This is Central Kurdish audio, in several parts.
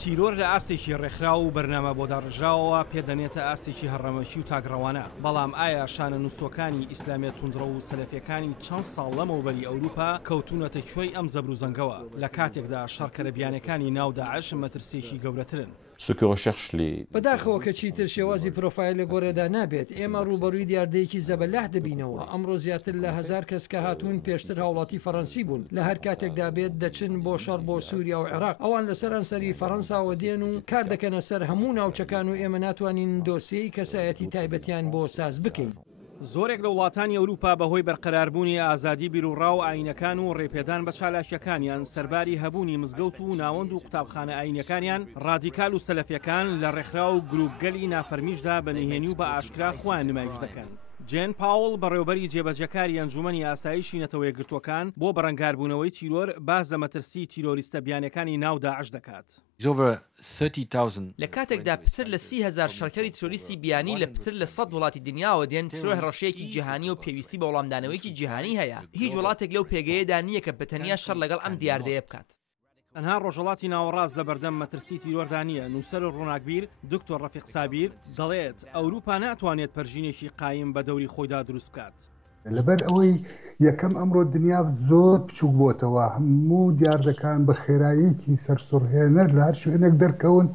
تیرۆر لە ئاستێکی ڕێکخرا و بەرنامە بۆ داڕژراوەوە پێدەنێتە ئاستێکی هەڕەمەکی و تاگڕەوانە، بەڵام ئایا شانە نووسۆکانی ئیسلامیە توندڕە و سەلەفیەکانی چەند ساڵ لەمەوبەری ئەوروپا کەوتونەتە کوێی ئەم زەبر و زەنگەوە لە کاتێکدا شەڕکەرەبیانەکانی ناو داعش مەترسێکی گەورەترن. بەداخەوە کە چیتر شێوازی پرۆفایل لە گۆرەدا نابێت، ئێمە ڕوبەرووی دیاردەیەکی زەبەلاح دەبینەوە. ئەمڕۆ زیاتر لە 1000 کەس کە هاتوون پێشتر هاوڵاتی فەڕەنسی بوون، لە هەر کاتێکدا بێت دەچن بۆ شەڕ بۆ سووریا و عێراق. ئەوان لەسەر ئەنسەری فەڕەنساوە دێن و کار دەکەنە سەر هەموو ناوچەکان و ئێمە ناتوانین دۆسیەی کەسایەتی تایبەتیان بۆ ساز بکەین. زۆرێک لە وڵاتانی ئەوروپا بەهۆی بەرقەراربوونی ئازادی بیرروڕاو ئاینەکان و ڕێپێدان بە چالاکیەکانیان سەرباری هەبوونی مزگەوت و ناوەند و قوتابخانە ئاینەکانیان ڕادیکال و سەلەفیەکان لە ڕێکخرا و گروپگەلی نافەرمیشدا بەنهێنی و بە ئاشکرا خۆیان نمایش دەکەن. جێن پاوڵ بەڕێوەبەری جێبەجەکاری ئەنجومەنی ئاسایشی نەتەوە یەکگرتوەکان بۆ بەڕەنگاربوونەوەی تیرۆر باز لە مەترسی تیرۆریستە بیانەکانی ناو داعش دەکات. لە کاتێکدا پتر لە 30,000 شەڕکەری ترۆریستی بیانی لە پتر لە 100 وڵاتی دنیاوە دێن، ترۆر هەڕەشەیەکی جیهانی و پێویستی بە وەڵامدانەوەیکی جیهانی هەیە. هیچ وڵاتێک لەو پێگەیەدا نییە کە بەتەنیا شەڕ لەگەڵ ئەم دیاردەیە بکات. تەنها ڕۆژهەڵاتی ناوەڕاست لە بەردەم مەترسی تیرۆردا نیە. نووسەر و ڕۆناکبیر دکتۆر ڕەفیق سابیر دەڵێت ئەوروپا ناتوانێت پەرژینێکی قایم بە دەوری خۆیدا دروست بکات. لەبەر ئەوەی یەکەم ئەمڕۆ دنیا زۆر بچووک بۆتەوە، هەموو دیاردەکان بە خێراییکی سەرسوڕهێنەر لە هەر شوێنێک دەرکەون،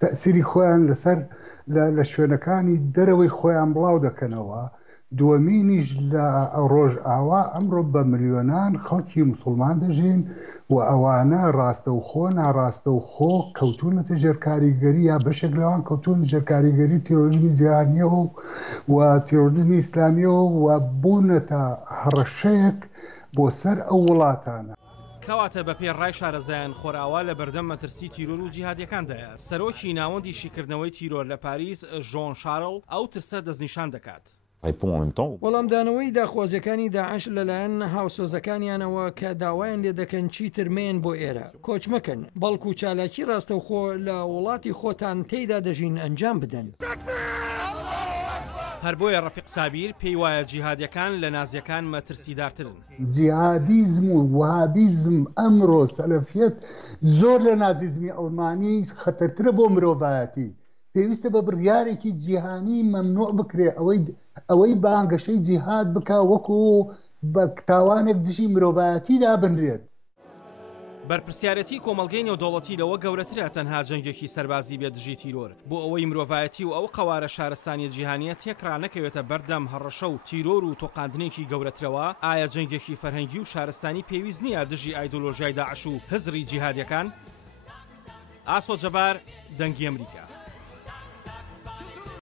تەئسیری خۆیان لەسەر لە شوێنەکانی دەرەوەی خۆیان بڵاو دەکەنەوە. دووەمینیش لە ڕۆژ ئاوا ئەمڕۆ بە ملیۆنان خەڵکی موسڵمان دەژین و ئەوانە ڕاستەوخۆ ناڕاستەوخۆ کەوتونەتە ژێرکاریگەری یا بەشێک لەوان کەوتون ژێرکاریگەری تیرۆریزمی جیهانیەوە و تیرۆریزمی ئیسلامیەوە و بوونەتە هەڕەشەیەک بۆ سەر ئەو وڵاتانە. کەواتە بە پێڕای شارەزایان خۆراوە لە بەردەم مەترسی تیرۆر و جیهادیەکاندایە. سەرۆکی ناوەندی شیکردنەوەی تیرۆر لە پاریس ژۆن شارڵ ئەو ترسە دەستنیشان دەکات. وەڵامدانەوەی داخوازیەکانی داعش لەلایەن هاوسۆزەکانیانەوە کە داوایان لێ دەکەن چیتر مێن بۆ ئێرە کۆچ مەکەن، بەڵکو چالاکی ڕاستەوخۆ لە وڵاتی خۆتان تێیدا دەژین ئەنجام بدەن. هەر بۆیە ڕەفیق سابیر پێی وایە جیهادیەکان لە نازیەکان مەترسیدارترن. جیهادیزم و وهابیزم ئەمڕۆ سەلەفیەت زۆر لە نازیزمی ئەڵمانی خەتەرترە بۆ مرۆڤایەتی. پێویستە بە بڕیارێکی جیهانی مەمنوع بکرێ ئەوەی بانگەشەی جیهاد بکە وەکو بە تاوانێک دژی مرۆڤایەتیدا بنرێت. بەرپرسیارەتی کۆمەڵگەی نێودەوڵەتی لەوە گەورەترە تەنها جەنگێکی سەربازی بێت دژی تیرۆر، بۆ ئەوەی مرۆڤایەتی و ئەو قەوارە شارستانی جیهانیە تێکڕا نەکەوێتە بەردەم هەڕەشە و تیرۆر و تۆقاندنێکی گەورەترەوە. ئایا جەنگێکی فەرهەنگی و شارستانی پێویست نییە دژی ئایدۆلۆژیای داعش و هزری جیهادیەکان؟ ئاسۆ جەبار، دەنگی ئەمریکا.